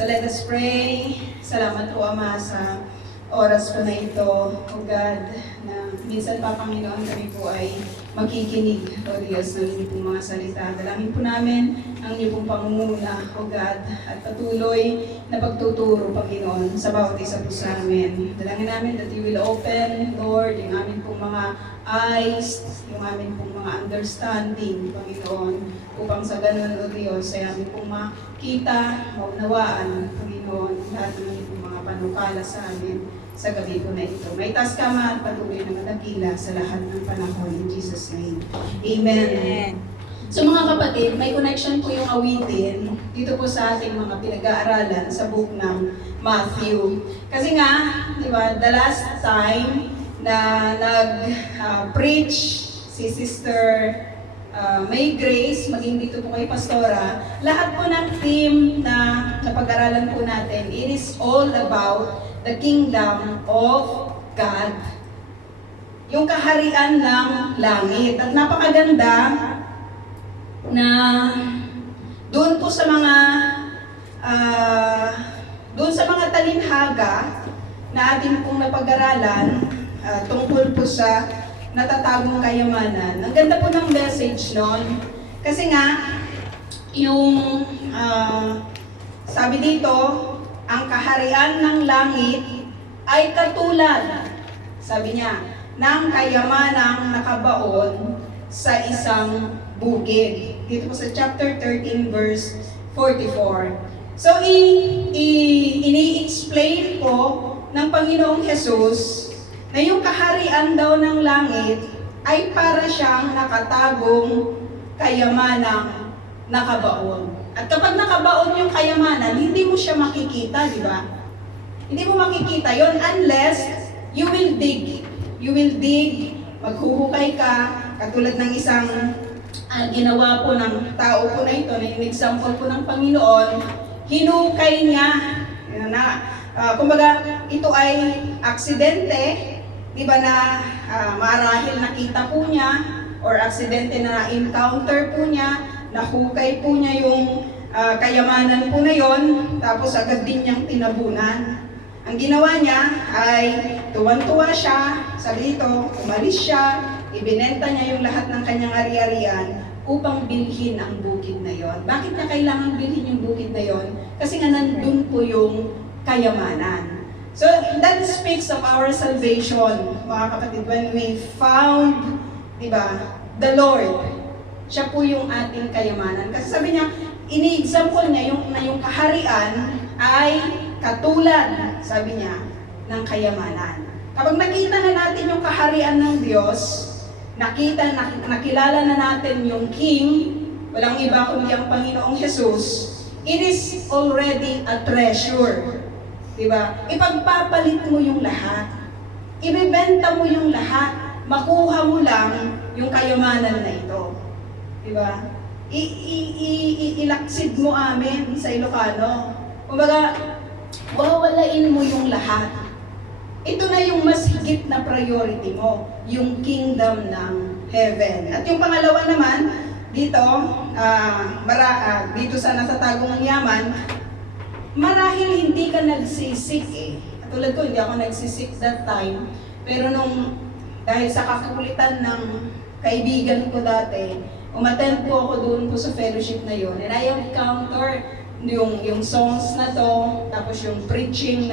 So let us pray. Salamat po, Ama, sa oras po na ito, O God, na minsan pa, Panginoon, kami po ay makikinig, O Diyos, ng inyong pong mga salita. Dalangin po namin ang inyong pong pangunguna, O God, at patuloy na pagtuturo, Panginoon, sa bawat isa po sa amin. Dalangin namin that you will open, Lord, yung aming pong mga eyes, yung aming pong mga understanding, Panginoon, upang sa ganun, O Diyos, ay aming pong makita, maunawaan, Panginoon, lahat ng inyong pong mga panukala sa amin sa gabi ko na ito. May taas ka man, patuloy na madakila sa lahat ng panahon. In Jesus' name. Amen. So mga kapatid, may connection po yung awitin dito po sa ating mga pinag-aaralan sa book ng Matthew. Kasi nga, di ba, the last time na nag-preach si Sister May Grace, maging dito po kay Pastora, lahat po ng theme na napag-aralan po natin, it is all about the kingdom of God. Yung kaharian ng langit. At napakaganda na doon po sa mga talinhaga na ating pong napag-aralan tungkol po sa natatagong kayamanan. Ang ganda po ng message noon. Kasi nga, yung sabi dito, ang kaharian ng langit ay katulad, sabi niya, ng kayamanang nakabaon sa isang bukid. Dito po sa chapter 13, verse 44. So, ini-explain po ng Panginoong Jesus na yung kaharian daw ng langit ay para siyang nakatagong kayamanang nakabaon. At kapag nakabaon yung kayamanan, hindi mo siya makikita, di ba? Hindi mo makikita yon unless you will dig. You will dig, maghuhukay ka, katulad ng isang ginawa po ng tao po na ito, na yung example po ng Panginoon, hinukay niya, kumbaga, ito ay aksidente, di ba na marahil nakita po niya, or aksidente na encounter po niya, nahukay po niya yung kayamanan po na yon, tapos agad din niyang tinabunan. Ang ginawa niya ay tuwan-tuwa siya, sabi dito, umalis siya, ibinenta niya yung lahat ng kanyang ari-arian upang bilhin ang bukid na yon. Bakit na kailangan bilhin yung bukid na yon? Kasi nga nandun po yung kayamanan. So that speaks of our salvation, mga kapatid, when we found, di ba, the Lord. Siya po yung ating kayamanan. Kasi sabi niya, ini-example niya yung kaharian ay katulad, sabi niya, ng kayamanan. Kapag nakita na natin yung kaharian ng Diyos, nakilala na natin yung King, walang iba kundi ang Panginoong Jesus, it is already a treasure. Diba? Ipagpapalit mo yung lahat. Ibebenta mo yung lahat. Makuha mo lang yung kayamanan na ito. Diba? Ilaksid mo amin sa Ilocano. Kumbaga, wawalain mo yung lahat. Ito na yung mas higit na priority mo, yung kingdom ng heaven. At yung pangalawa naman, dito, dito sa natatagong yaman, marahil hindi ka nagsisik eh. Tulad ko, hindi ako nagsisik that time. Pero dahil sa kakulitan ng kaibigan ko dati, umattend po ako doon po sa fellowship na yun. And I encounter yung songs na to, tapos yung preaching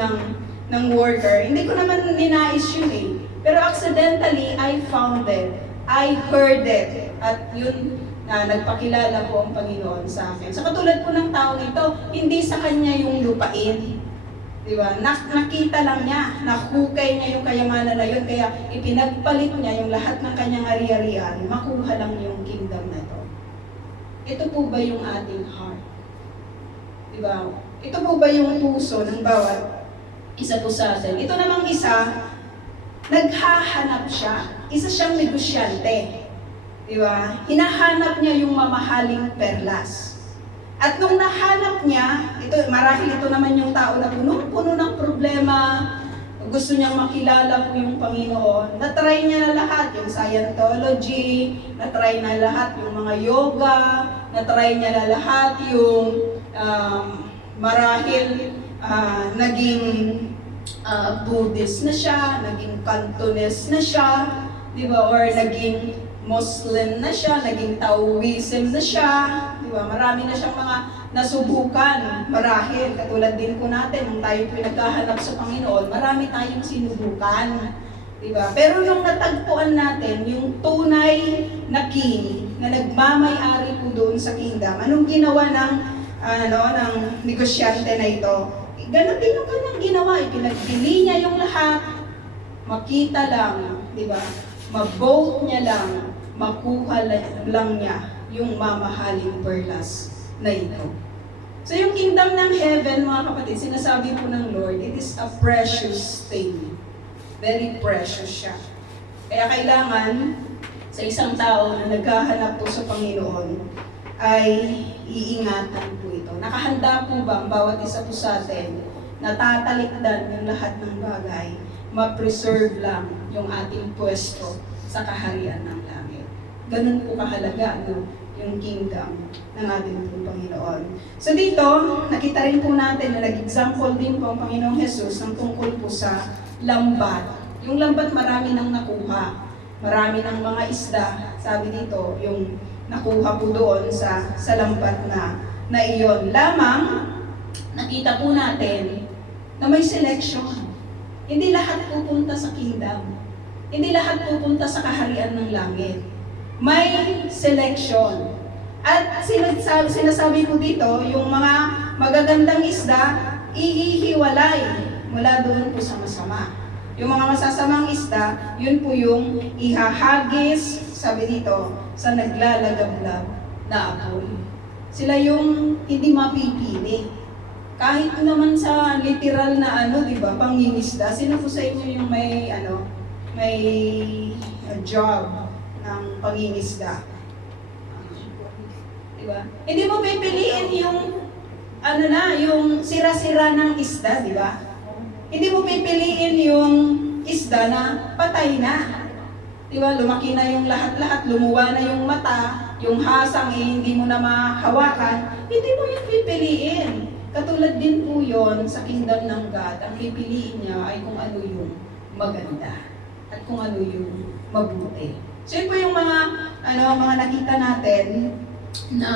ng worker. Hindi ko naman ninais yun eh. Pero accidentally, I found it. I heard it. At yun, nagpakilala po ang Panginoon sa akin. So katulad po ng tao nito, hindi sa kanya yung lupain. Diba? Nakita lang niya, nahukay niya yung kayamanan na yun, kaya ipinagpalit niya yung lahat ng kanyang ari-arian, makuha lang yung kingdom na to. Ito po ba yung ating heart? Diba? Ito po ba yung puso ng bawat isa po sa atin? Ito namang isa, naghahanap siya. Isa siyang negosyante. Diba? Hinahanap niya yung mamahaling perlas. At nung nahanap niya, marahil ito naman yung tao na puno ng problema, gusto niyang makilala po yung Panginoon, natry niya na lahat, yung Scientology, natry na lahat yung mga yoga, natry niya na lahat yung Marahil naging Buddhist na siya, naging Cantonese na siya, di ba? Or naging Muslim na siya, naging Taoism na siya, di ba? Marami na siyang mga nasubukan, marahil. Katulad din po natin, nung tayo pinaghahanap sa Panginoon, marami tayong sinubukan. Diba? Pero nung natagpuan natin yung tunay na king na nagmamay-ari po doon sa kingdom, anong ginawa ng negosyante na ito? Ganon din ang kanyang ginawa. Pinagpili niya yung lahat, makita lang, di ba? Mag-vote niya lang, makuha lang niya yung mamahaling perlas na ito. So yung kingdom ng heaven, mga kapatid, sinasabi po ng Lord, it is a precious thing. Very precious siya. Kaya kailangan sa isang tao na naghahanap po sa Panginoon ay iingatan po ito. Nakahanda po ba ang bawat isa po sa atin na tatalikdan yung lahat ng bagay, ma-preserve lang yung ating pwesto sa kaharian ng langit. Ganun po kahalaga yung kingdom ng ating po Panginoon. So dito, nakita rin po natin na nag-example din po ang Panginoong Jesus ng tungkol po sa lambat. Yung lambat marami nang nakuha. Marami ng mga isda. Sabi dito, yung nakuha po doon sa lambat na iyon. Lamang, nakita po natin na may selection. Hindi lahat pupunta sa kingdom. Hindi lahat pupunta sa kaharian ng langit. May selection. At sinasabi ko dito, yung mga magagandang isda, ihihiwalay mula doon po sa masama. Yung mga masasamang isda, yun po yung ihahagis, sabi dito, sa naglalagablab na apoy. Sila yung hindi mapipili. Kahit naman sa literal na di ba, pangingisda, sino po sa inyo yung may job ng pangingisda? Di ba? Hindi mo pipiliin yung yung sira-sira ng isda, di ba? Hindi mo pipiliin yung isda na patay na. Diba? Lumaki na yung lahat-lahat, lumuwa na yung mata, yung hasang hindi mo na mahawakan, hindi mo yung pipiliin. Katulad din po yun sa kingdom ng God, ang pipiliin niya ay kung ano yung maganda at kung ano yung mabuti. So yun po yung mga nakita natin na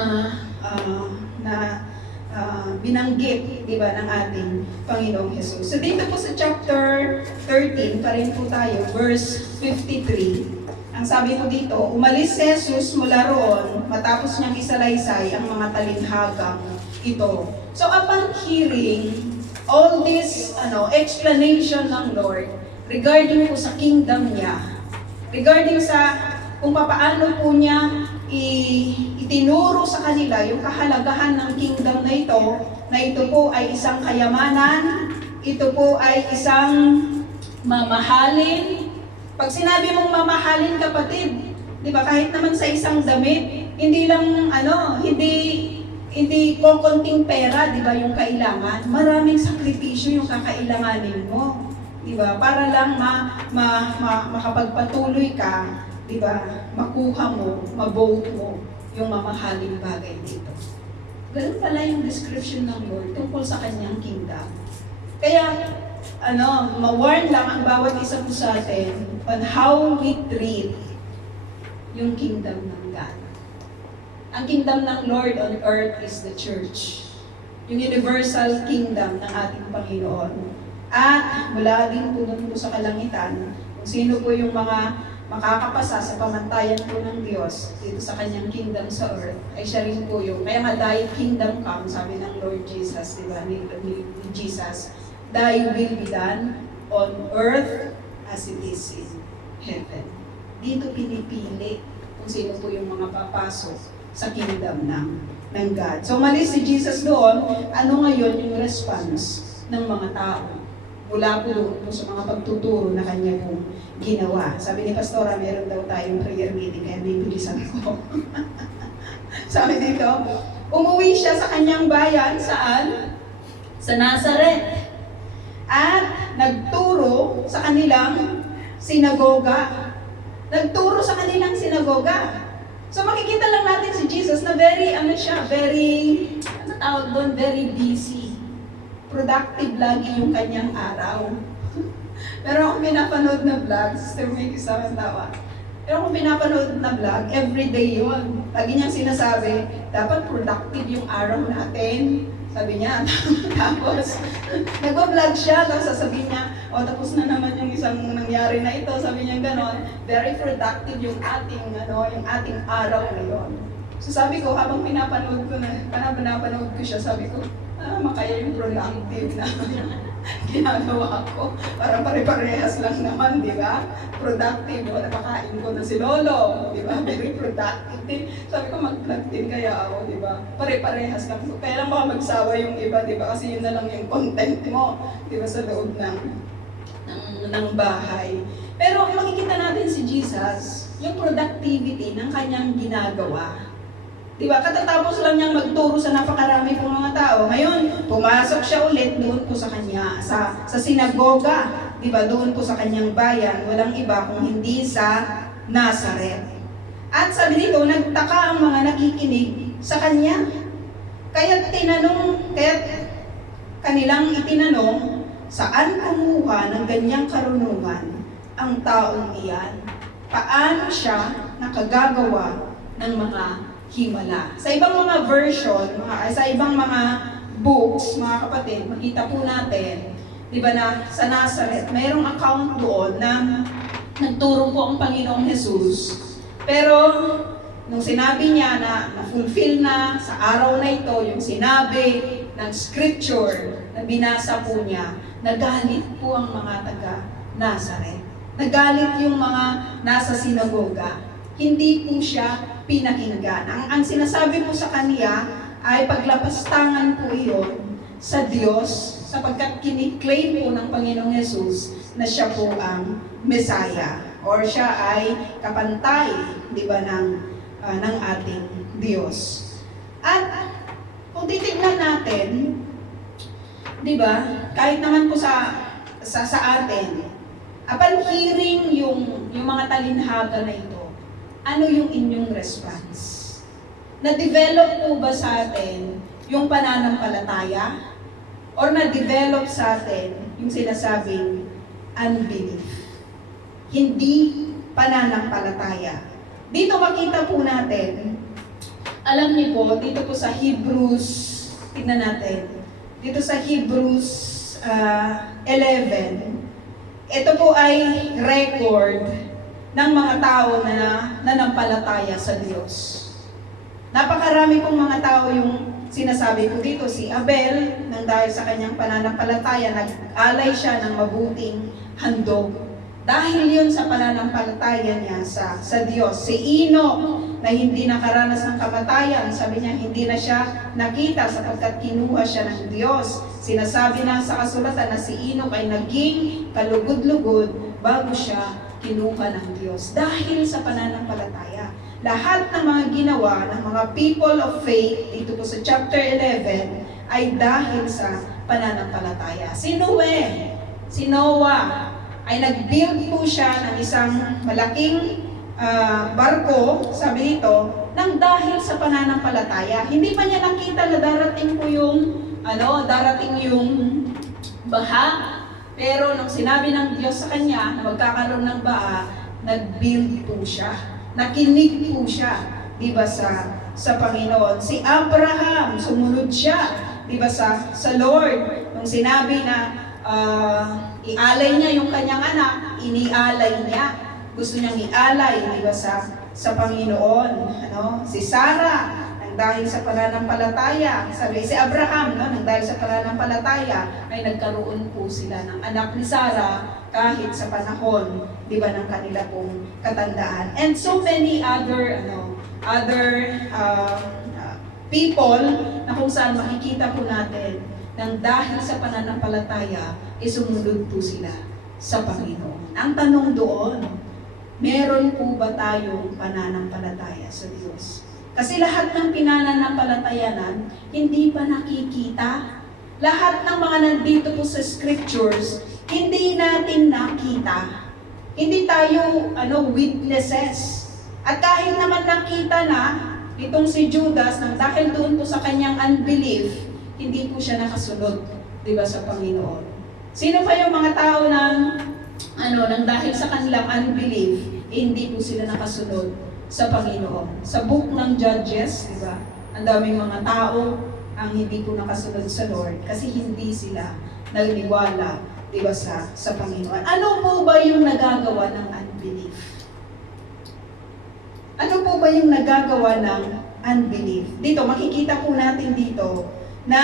binanggit, di ba, ng ating Panginoong Jesus. So dito po sa chapter 13, pa rin po tayo, verse 53. Ang sabi po dito, umalis si Jesus mula roon, matapos niyang isalaysay ang mga talinhagang ito. So upon hearing all this explanation ng Lord regarding po sa kingdom niya, regarding sa kung paano po niya itinuro sa kanila yung kahalagahan ng kingdom na ito po ay isang kayamanan, ito po ay isang mamahalin. Pag sinabi mong mamahalin, kapatid, di ba, kahit naman sa isang damit, hindi lang hindi konting pera, di ba, yung kailangan. Maraming sakripisyo yung kakailanganin mo, di ba, para lang makapagpatuloy ka, di ba, makuha mo, mabolt mo yung mamahaling bagay dito. Ganun pala yung description ng Lord tungkol sa kanyang kingdom. Kaya, ma-warn lang ang bawat isa po sa atin on how we treat yung kingdom ng God. Ang kingdom ng Lord on earth is the church. Yung universal kingdom ng ating Panginoon. At mula din po doon po sa kalangitan, kung sino po yung mga makakapasa sa pamantayan po ng Diyos dito sa kanyang kingdom sa earth, ay siya rin po yung, kaya nga thy kingdom come, sabi ng Lord Jesus, di ba, ni Jesus, thy will be done on earth as it is in heaven. Dito pinipili kung sino po yung mga papasok sa kingdom ng God. So malis si Jesus doon, ano ngayon yung response ng mga tao? Mula po doon po sa mga pagtuturo na kanya pong ginawa. Sabi ni Pastora, meron daw tayong prayer meeting, kaya may bilisan ko. Sabi dito, umuwi siya sa kanyang bayan, saan? Sa Nazaret. At nagturo sa kanilang sinagoga. Nagturo sa kanilang sinagoga. So makikita lang natin si Jesus na very, very busy. productive lagi yung kanyang araw. Pero kung pinapanood na vlog, Sister May, isa kang tawa. Pero kung pinapanood na vlog, everyday yun. Lagi niyang sinasabi, dapat productive yung araw natin. Sabi niya, tapos nag-vlog siya, tapos sasabihin niya, tapos na naman yung isang nangyari na ito. Sabi niya gano'n, very productive yung ating araw ngayon. So sabi ko, habang pinapanood ko siya, sabi ko, makaya yung productive na ginagawa ko. Parang pare-parehas lang naman, di ba? Productive, napakain ko na si Lolo, di ba? Very productive din. Sabi ko, mag-vlog din kaya ako, di ba? Pare-parehas lang. So, kaya lang baka magsawa yung iba, di ba? Kasi yun na lang yung content mo, di ba? Sa loob ng bahay. Pero makikita natin si Jesus, yung productivity ng kanyang ginagawa. Diba? Katatapos lang niyang magturo sa napakarami pong mga tao. Ngayon, pumasok siya ulit doon po sa kanya, sa sinagoga. Diba? Doon po sa kanyang bayan. Walang iba kung hindi sa Nazareth. At sabi dito, nagtaka ang mga nakikinig sa kanya. Kaya kanilang itinanong, saan kumuha ng ganyang karunungan ang taong iyan? Paano siya nakagagawa ng mga himala? Sa ibang mga version, sa ibang mga books, mga kapatid, makita po natin, di ba na sa Nazareth, mayroong account doon na nagturo po ang Panginoong Jesus. Pero, nung sinabi niya na na-fulfill na sa araw na ito, yung sinabi ng scripture na binasa po niya, nagalit po ang mga taga-Nazareth. Nagalit yung mga nasa sinagoga. Hindi po siya pinakinggan. Ang sinasabi po sa kanya ay paglapastangan po iyon sa Diyos sapagkat kiniklaim po ng Panginoong Jesus na siya po ang Messiah or siya ay kapantay, di ba, ng ating Diyos. At kung titignan natin, di ba, kahit naman po sa atin, upon hearing yung mga talinhaga na ito, ano yung inyong response? Na-develop po ba sa atin yung pananampalataya? Or na-develop sa atin yung sinasabing unbelief? Hindi pananampalataya. Dito makita po natin, alam niyo po, dito po sa Hebrews, tignan natin, dito sa Hebrews 11, ito po ay record ng mga tao na nanampalataya sa Diyos. Napakarami pong mga tao yung sinasabi po dito. Si Abel, nang dahil sa kanyang pananampalataya, nag-alay siya ng mabuting handog. Dahil yun sa pananampalataya niya sa Diyos. Si Enoch, na hindi nakaranas ng kamatayan, sabi niya, hindi na siya nakita sapagkat kinuha siya ng Diyos. Sinasabi na sa kasulatan na si Enoch ay naging kalugod-lugod bago siya kinuha ng Diyos dahil sa pananampalataya. Lahat ng mga ginawa ng mga people of faith dito po sa chapter 11 ay dahil sa pananampalataya. Si Noah ay nag-build po siya ng isang malaking barko, sabi dito, nang dahil sa pananampalataya. Hindi pa niya nakita na darating po darating yung baha. Pero nung sinabi ng Diyos sa kanya na magkakaroon ng baha, nag-build po siya. Nakinig po siya, di ba, sa Panginoon. Si Abraham, sumunod siya, di ba, sa Lord. Nung sinabi na ialay niya yung kanyang anak, inialay niya. Gusto niyang ialay, di ba, sa Panginoon. Si Sarah, dahil sa pananampalataya, sabi si Abraham, nang dahil sa pananampalataya, ay nagkaroon po sila ng anak ni Sarah kahit sa panahon, di ba, ng kanila pong katandaan. And so many other people na kung saan makikita po natin nang dahil sa pananampalataya, sumunod po sila sa Panginoon. Ang tanong doon, meron po ba tayong pananampalataya sa Diyos? Kasi lahat ng pinananampalatayanan, hindi pa nakikita. Lahat ng mga nandito po sa scriptures, hindi natin nakita. Hindi tayo witnesses. At kahit naman nakita na, itong si Judas, nang dahil doon po sa kanyang unbelief, hindi po siya nakasunod di ba, sa Panginoon. Sino pa yung mga tao ng nang dahil sa kanilang unbelief, hindi po sila nakasunod sa Panginoon. Sa book ng Judges, di ba, ang daming mga tao ang hindi po nakasunod sa Lord kasi hindi sila nagniwala, di ba, sa Panginoon. Ano po ba yung nagagawa ng unbelief? Ano po ba yung nagagawa ng unbelief? Dito, makikita po natin dito na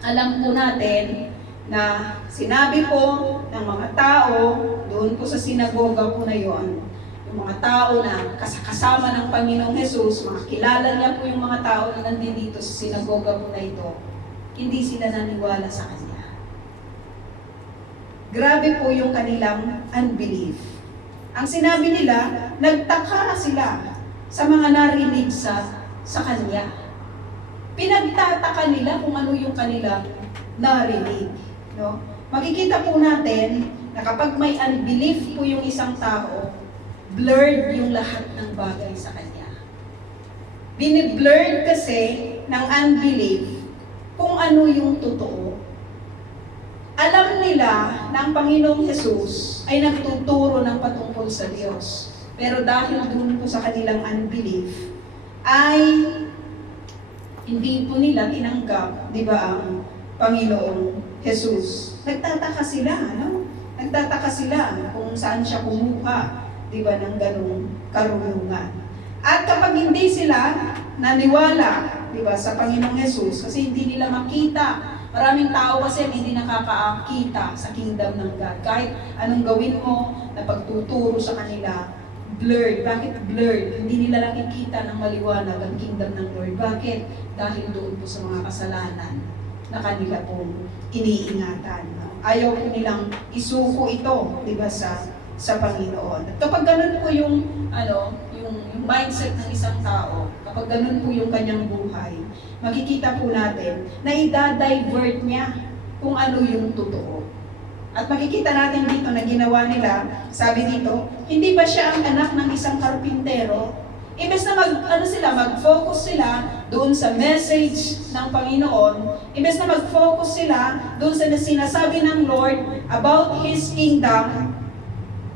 alam po natin na sinabi po ng mga tao doon po sa sinagoga po na yon, yung mga tao na kasama ng Panginoong Jesus, kilala niya po yung mga tao na nandito sa sinagoga po na ito, hindi sila naniwala sa Kanya. Grabe po yung kanilang unbelief. Ang sinabi nila, nagtaka sila sa mga narinig sa Kanya. Pinagtataka nila kung ano yung kanilang narinig. No? Makikita po natin na kapag may unbelief po yung isang tao, blurred yung lahat ng bagay sa kanya. Biniblurred kasi ng unbelief kung ano yung totoo. Alam nila na ang Panginoong Jesus ay nagtuturo ng patungkol sa Diyos. Pero dahil dun po sa kanilang unbelief, ay hindi po nila tinanggap, di ba, ang Panginoong Jesus. Nagtataka sila, no? Nagtataka sila kung saan siya kumuha, di ba, ng ganung karunungan. At kapag hindi sila naniwala, di ba, sa Panginoong Jesus, kasi hindi nila makita. Maraming tao kasi hindi nakakakita sa kingdom ng God. Kahit anong gawin mo na pagtuturo sa kanila, blurred. Bakit blurred? Hindi nila nakikita ng maliwanag ang kingdom ng Lord. Bakit? Dahil doon po sa mga kasalanan na kanila pong iniingatan. Ayaw po nilang isuko ito, di ba, sa Panginoon. At kapag ganun po yung mindset ng isang tao, kapag ganun po yung kanyang buhay, makikita po natin na i-divert niya kung ano yung totoo. At makikita natin dito na ginawa nila, sabi dito, hindi ba siya ang anak ng isang karpintero? Imbes na mag-focus sila doon sa message ng Panginoon, imbes na mag-focus sila doon sa sinasabi ng Lord about His kingdom,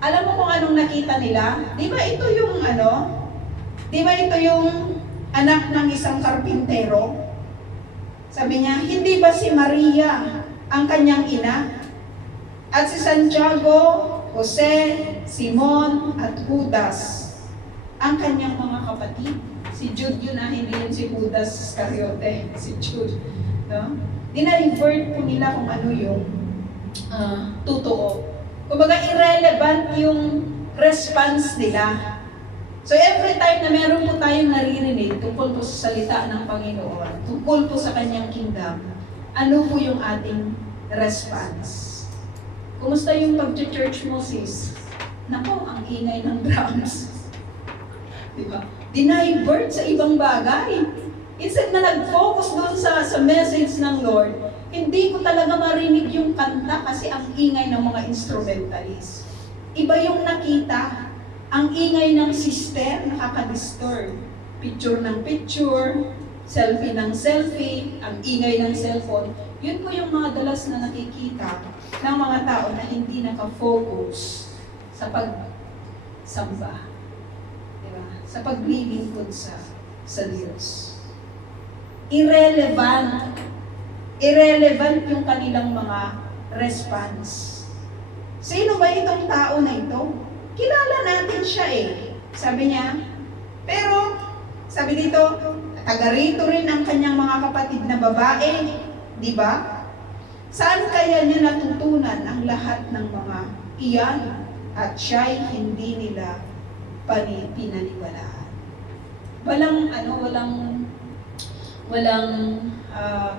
alam mo kung anong nakita nila? Di ba ito yung anak ng isang karpintero? Sabi niya, hindi ba si Maria ang kanyang ina? At si Santiago, Jose, Simon, at Judas ang kanyang mga kapatid. Si Jude yun hindi yun si Judas Iscariote, si Jude. No? Dinivert po nila kung ano yung totoo. Kumbaga irrelevant yung response nila. So every time na meron po tayong naririnig tungkol po sa salita ng Panginoon, tungkol po sa kanyang kingdom, ano po yung ating response? Kumusta yung pag-church mo, sis? Nako, ang ingay ng drums. Diba? Dinivert sa ibang bagay. Instead na nag-focus doon sa message ng Lord, hindi ko talaga marinig yung kanta kasi ang ingay ng mga instrumentalist. Iba yung nakita. Ang ingay ng sister, nakaka-disturb. Picture ng picture, selfie ng selfie, ang ingay ng cellphone. Yun po yung mga dalas na nakikita ng mga tao na hindi nakafocus sa pagsamba. Diba? Sa paglilingkod sa Diyos. Irrelevant yung kanilang mga response. Sino ba itong tao na ito? Kilala natin siya Sabi niya, pero, sabi dito, taga rito rin ang kanyang mga kapatid na babae, di ba? Saan kaya niya natutunan ang lahat ng mga iyan at siya'y hindi nila pinaniwalaan? Walang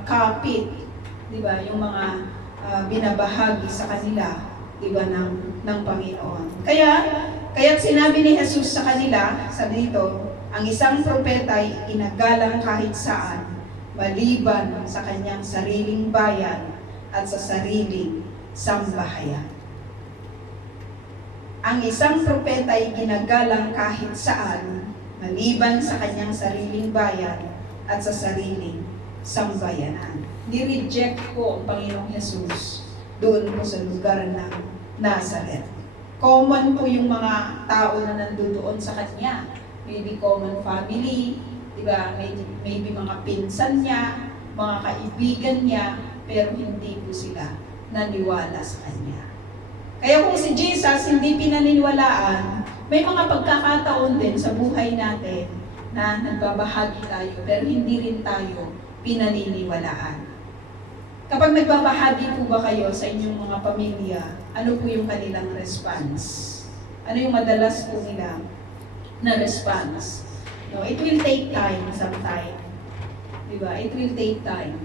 kapit, di ba? Yung mga binabahagi sa kanila, di ba, ng Panginoon. Kaya't sinabi ni Jesus sa kanila, sabi dito, ang isang propeta ay inagalang kahit saan, maliban sa kanyang sariling bayan at sa sariling sambahayan. Ang isang propeta ay ginagalang kahit saan, maliban sa kanyang sariling bayan at sa sariling sambayanan. ni-reject po ang Panginoong Jesus doon po sa lugar ng Nazareth. Common po yung mga tao na nandoon sa kanya. Maybe common family, di ba? Maybe mga pinsan niya, mga kaibigan niya, pero hindi po sila naniwala sa kanya. Kaya kung si Jesus hindi pinaniniwalaan, may mga pagkakataon din sa buhay natin na nagbabahagi tayo, pero hindi rin tayo pinaniniwalaan. Kapag nagbabahagi po ba kayo sa inyong mga pamilya, ano po yung kanilang response? Ano yung madalas po nila na response? No, it will take time sometime. Diba? It will take time.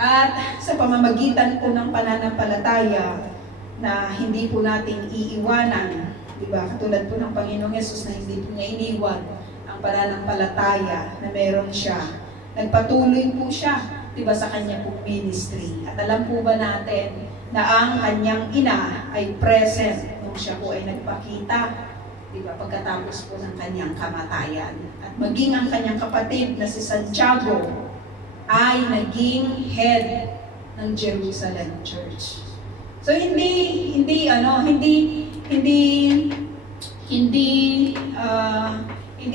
At sa pamamagitan po ng pananampalataya na hindi po natin iiwanan, diba? Katulad po ng Panginoong Yesus na hindi po niya iniwan ang pananampalataya na meron siya. Nagpatuloy po siya, diba, sa kanyang ministry. At alam po ba natin na ang kanyang ina ay present nung siya po ay nagpakita, diba, pagkatapos po ng kanyang kamatayan. At maging ang kanyang kapatid na si Santiago ay naging head ng Jerusalem Church. So hindi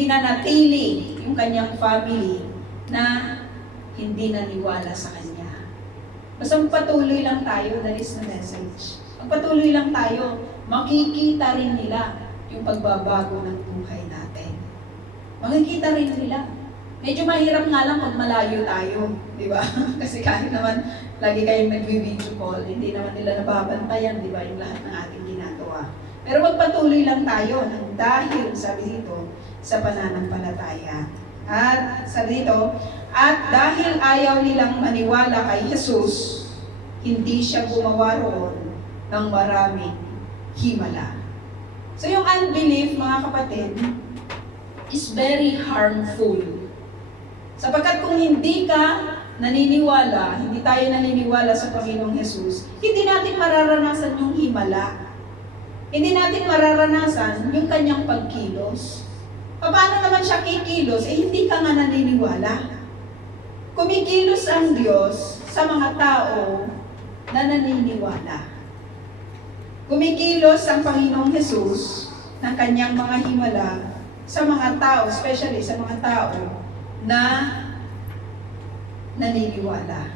nanatili yung kanyang family na hindi naniwala sa kanya. Basta patuloy lang tayo, that is the message. Pagpatuloy lang tayo, makikita rin nila yung pagbabago ng buhay natin. Makikita rin nila. Medyo mahirap nga lang pag malayo tayo, di ba? Kasi kahit naman lagi kayong nag-video call, hindi naman nila nababantayan, di ba, yung lahat ng ating ginagawa. Pero magpatuloy lang tayo dahil, sabi dito, sa pananampalataya. At sabi dito, at dahil ayaw nilang maniwala kay Jesus, hindi siya gumawa roon ng maraming himala. So yung unbelief, mga kapatid, is very harmful. Sapagkat kung hindi ka naniniwala, hindi tayo naniniwala sa Panginoong Jesus, hindi natin mararanasan yung himala. Hindi natin mararanasan yung kanyang pagkilos. Paano naman siya kikilos? Hindi ka nga naniniwala. Kumikilos ang Diyos sa mga tao na naniniwala. Kumikilos ang Panginoong Jesus ng kanyang mga himala sa mga tao, especially sa mga tao na naniniwala.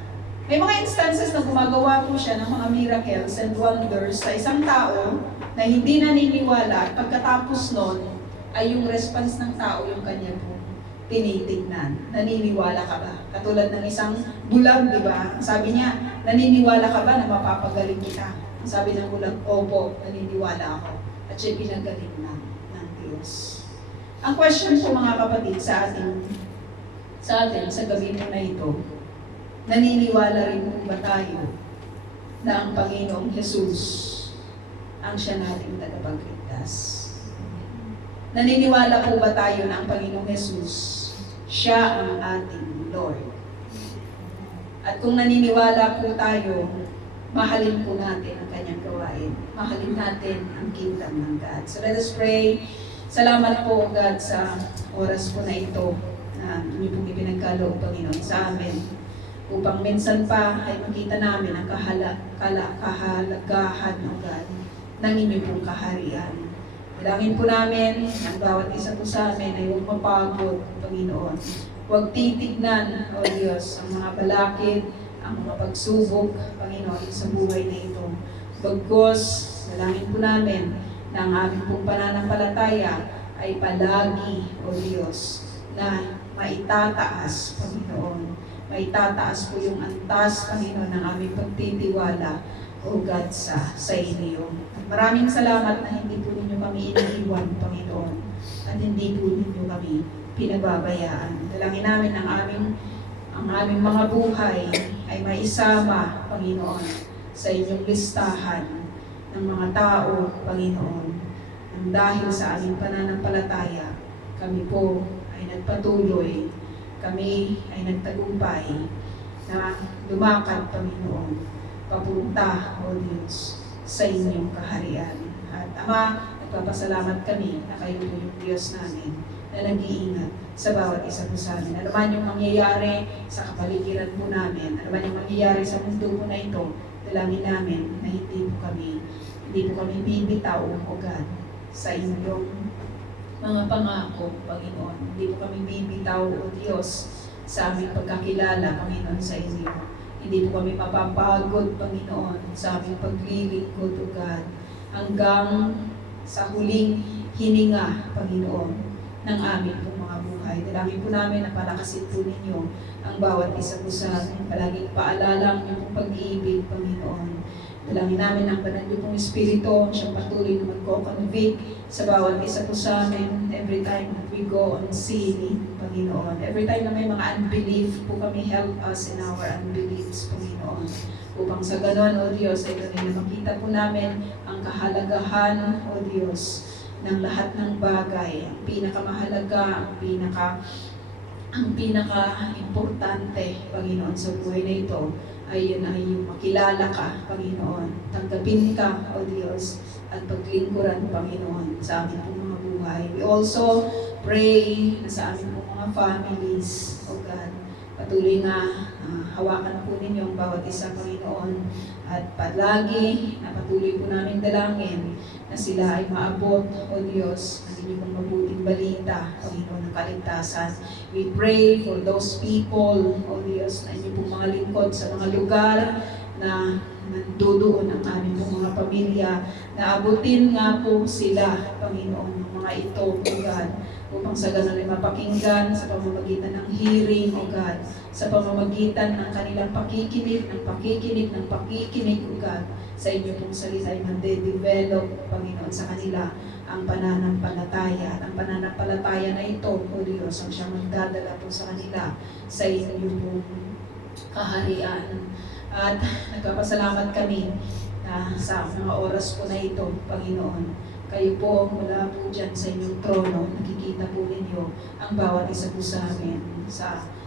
May mga instances na gumagawa po siya ng mga miracles and wonders sa isang tao na hindi naniniwala at pagkatapos nun ay yung response ng tao yung kanya po tinitignan. Naniniwala ka ba? Katulad ng isang bulag, di ba? Sabi niya, naniniwala ka ba na mapapagaling kita? Ang sabi ng bulag, opo, naniniwala ako. At siya pinagaling ng Diyos. Ang question po, mga kapatid, sa atin sa gabi mo na ito, naniniwala rin po ba tayo na ang Panginoong Jesus ang siya nating tagapagligtas? Naniniwala po ba tayo na ang Panginoong Jesus siya ang ating Lord? At kung naniniwala po tayo, mahalin po natin ang kanyang gawain. Mahalin natin ang kingdom ng God. So let us pray. Salamat po, God, sa oras po na ito na inyo pong ipinagkaloob, Panginoon, sa amin. Upang minsan pa ay makita namin ang kahalagahan, O God, ng inyo pong kaharian. Dalangin po namin ang bawat isa po sa amin ay huwag mapagod, Panginoon. Huwag titignan, O Diyos, ang mga balakid, ang mga pagsubok, Panginoon, sa buhay na ito. Bagkos, dalangin po namin na ang aming pong pananampalataya ay palagi, O Diyos, na maitataas, Panginoon. Maitataas po yung antas, Panginoon, ng aming pagtitiwala, O God, sa inyo. Maraming salamat na hindi po ninyo kami iniiwan, Panginoon, at hindi po ninyo kami pinababayaan. Dalangin namin ang aming mga buhay ay maisama, Panginoon, sa inyong listahan ng mga tao, Panginoon. Nang dahil sa aming pananampalataya, kami po ay nagpatuloy, kami ay nagtagumpay na lumakad, Panginoon, papunta, O Diyos, sa inyong kaharian. At Ama, nagpapasalamat kami na kayo po yung Diyos namin na nag-iingat sa bawat isa po sa amin. Ano man yung mangyayari sa kapaligiran po namin, ano man yung mangyayari sa mundo po na ito, dalangin namin na hindi po kami bibitaw, O God, sa inyong mga pangako, Panginoon. Hindi po kami bibitaw, O Diyos, sa aming pagkakilala, Panginoon, sa inyo. Hindi po kami mapapagod, Panginoon, sa aming paglilingkod, O God, hanggang sa huling hininga, Panginoon, ng aming pong mga buhay. Dalangin po namin na palakasin po ninyo ang bawat isa po sa amin. Palaging paalala ang inyong pag-ibig, Panginoon. Dalangin namin ang banal niyo pong Espiritu, siyang patuloy na magko-convict sa bawat isa po sa amin every time that we go on sinning, Panginoon. Every time na may mga unbelief po kami, help us in our unbeliefs, Panginoon. Upang sa ganon, O Diyos, ay kami na makita po namin ang kahalagahan, O Diyos, ng lahat ng bagay. Ang pinakamahalaga, ang pinaka-importante, Panginoon, sa buhay na ito ay yung makilala ka, Panginoon. Tanggapin ka, O Diyos, at paglingkuran, Panginoon, sa aming pong mga buhay. We also pray na sa aming pong mga families, O God, patuloy na hawakan po ninyo ang bawat isa, Panginoon, at palagi na patuloy po namin dalangin na sila ay maabot, O Diyos, ang inyong pong mabuting balita, Panginoon, ng kaligtasan. We pray for those people, O Diyos, na inyong pong mga lingkod sa mga lugar na nandoon ang aming pong mga pamilya, na abutin nga po sila, Panginoon, ng mga ito, O God, upang sa ganun ay mapakinggan sa pamamagitan ng hearing, O God, sa pamamagitan ng kanilang pakikinig, O God, sa inyo pong salita ay nade-develop, Panginoon, sa kanila ang pananampalataya. At ang pananampalataya na ito, O Diyos, ang siyang magdadala po sa kanila sa inyo pong kaharian. At nagpapasalamat kami na sa mga oras po na ito, Panginoon, kayo po mula po dyan sa inyong trono, nakikita po ninyo ang bawat isa po sa amin.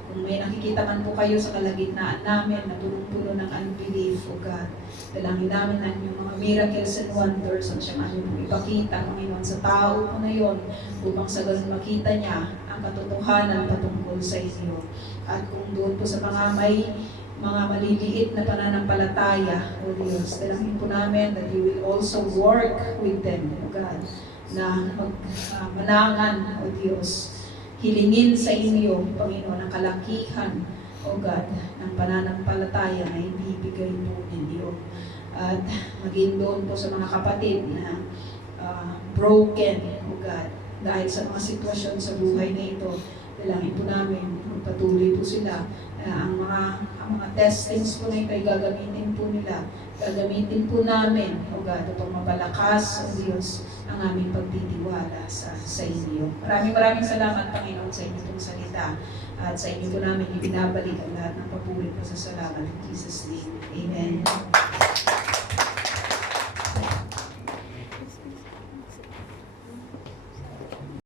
Kung may nakikita man po kayo sa kalagitnaan namin na punong-puno ng unbelief, O God, dalangin namin ang inyong mga miracles and wonders ang siyang aming ipakita, Panginoon, sa tao po na yon, upang sa ganun makita niya ang katotohanan patungkol sa inyo. At kung doon po sa mga maliliit na pananampalataya, O Diyos, dalangin po namin that you will also work with them, O God, na manangan, O Diyos, hilingin sa inyo, Panginoon, ang kalakihan, O God, ng pananampalataya na ibibigay po ninyo. At maging doon po sa mga kapatid na broken, O God, dahil sa mga sitwasyon sa buhay na ito, dalangin po namin, magpatuloy po sila, ang mga testings po na ito ay gagamitin po namin, O God, upang mapalakas, O Diyos, ang aming pagtitiwala sa inyo. Maraming salamat, Panginoon, sa inyo pong salita. At sa inyo po namin ibinabalik ang lahat ng papuri po sa salamat in Jesus' name. Amen.